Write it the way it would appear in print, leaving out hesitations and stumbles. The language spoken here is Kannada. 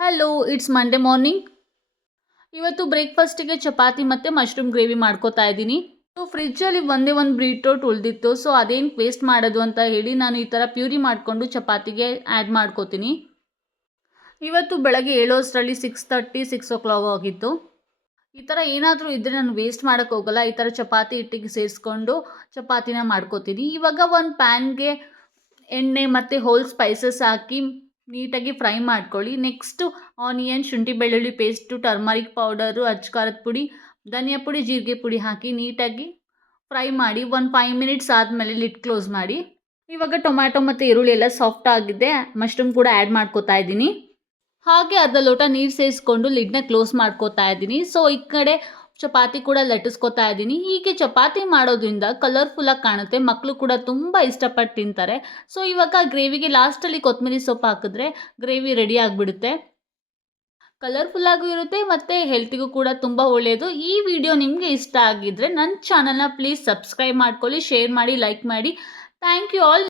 Hello, it's Monday morning. ಇವತ್ತು ಬ್ರೇಕ್ಫಾಸ್ಟಿಗೆ ಚಪಾತಿ ಮತ್ತು ಮಶ್ರೂಮ್ ಗ್ರೇವಿ ಮಾಡ್ಕೋತಾ ಇದ್ದೀನಿ. ಸೊ ಫ್ರಿಜ್ಜಲ್ಲಿ ಒಂದೇ ಒಂದು ಬೀಟ್ರೋಟ್ ಉಳಿದಿತ್ತು. ಸೊ ಅದೇನು ವೇಸ್ಟ್ ಮಾಡೋದು ಅಂತ ಹೇಳಿ ನಾನು ಈ ಥರ ಪ್ಯೂರಿ ಮಾಡಿಕೊಂಡು ಚಪಾತಿಗೆ ಆ್ಯಡ್ ಮಾಡ್ಕೋತೀನಿ. ಇವತ್ತು ಬೆಳಗ್ಗೆ ಏಳೋಷ್ಟರಲ್ಲಿ 6:30 6 o'clock ಆಗಿತ್ತು. ಈ ಥರ ಏನಾದರೂ ಇದ್ದರೆ ನಾನು ವೇಸ್ಟ್ ಮಾಡೋಕ್ಕೆ ಹೋಗಲ್ಲ. ಈ ಥರ ಚಪಾತಿ ಹಿಟ್ಟಿಗೆ ಸೇರಿಸ್ಕೊಂಡು ಚಪಾತಿನ ಮಾಡ್ಕೋತೀನಿ. ಇವಾಗ ಒಂದು ಪ್ಯಾನ್ಗೆ ಎಣ್ಣೆ ಮತ್ತು ಹೋಲ್ ಸ್ಪೈಸಸ್ ಹಾಕಿ ನೀಟಾಗಿ ಫ್ರೈ ಮಾಡ್ಕೊಳ್ಳಿ. ನೆಕ್ಸ್ಟು ಆನಿಯನ್, ಶುಂಠಿ ಬೆಳ್ಳುಳ್ಳಿ ಪೇಸ್ಟು, ಟರ್ಮರಿಕ್ ಪೌಡರು, ಅಚ್ಕಾರದ ಪುಡಿ, ಧನಿಯಾ ಪುಡಿ, ಜೀರಿಗೆ ಪುಡಿ ಹಾಕಿ ನೀಟಾಗಿ ಫ್ರೈ ಮಾಡಿ. ಒಂದು 5 ಮಿನಿಟ್ಸ್ ಆದಮೇಲೆ ಲಿಡ್ ಕ್ಲೋಸ್ ಮಾಡಿ. ಇವಾಗ ಟೊಮ್ಯಾಟೊ ಮತ್ತು ಈರುಳ್ಳಿ ಎಲ್ಲ ಸಾಫ್ಟ್ ಆಗಿದೆ. ಮಶ್ರೂಮ್ ಕೂಡ ಆ್ಯಡ್ ಮಾಡ್ಕೋತಾ ಇದ್ದೀನಿ. ಹಾಗೆ ಅರ್ಧ ಲೋಟ ನೀರು ಸೇರಿಸ್ಕೊಂಡು ಲಿಡ್ನ ಕ್ಲೋಸ್ ಮಾಡ್ಕೋತಾ ಇದ್ದೀನಿ. ಸೊ ಈ ಕಡೆ ಚಪಾತಿ ಕೂಡ ಲಟ್ಟಿಸ್ಕೊತಾ ಇದ್ದೀನಿ. ಹೀಗೆ ಚಪಾತಿ ಮಾಡೋದ್ರಿಂದ ಕಲರ್ಫುಲ್ಲಾಗಿ ಕಾಣುತ್ತೆ. ಮಕ್ಕಳು ಕೂಡ ತುಂಬ ಇಷ್ಟಪಟ್ಟು ತಿಂತಾರೆ. ಸೊ ಇವಾಗ ಗ್ರೇವಿಗೆ ಲಾಸ್ಟಲ್ಲಿ ಕೊತ್ತಂಬರಿ ಸೊಪ್ಪು ಹಾಕಿದ್ರೆ ಗ್ರೇವಿ ರೆಡಿ ಆಗಿಬಿಡುತ್ತೆ. ಕಲರ್ಫುಲ್ಲಾಗೂ ಇರುತ್ತೆ ಮತ್ತು ಹೆಲ್ತಿಗೂ ಕೂಡ ತುಂಬ ಒಳ್ಳೆಯದು. ಈ ವಿಡಿಯೋ ನಿಮಗೆ ಇಷ್ಟ ಆಗಿದ್ದರೆ ನನ್ನ ಚಾನಲ್ನ ಪ್ಲೀಸ್ ಸಬ್ಸ್ಕ್ರೈಬ್ ಮಾಡ್ಕೊಳ್ಳಿ, ಶೇರ್ ಮಾಡಿ, ಲೈಕ್ ಮಾಡಿ. Thank you all.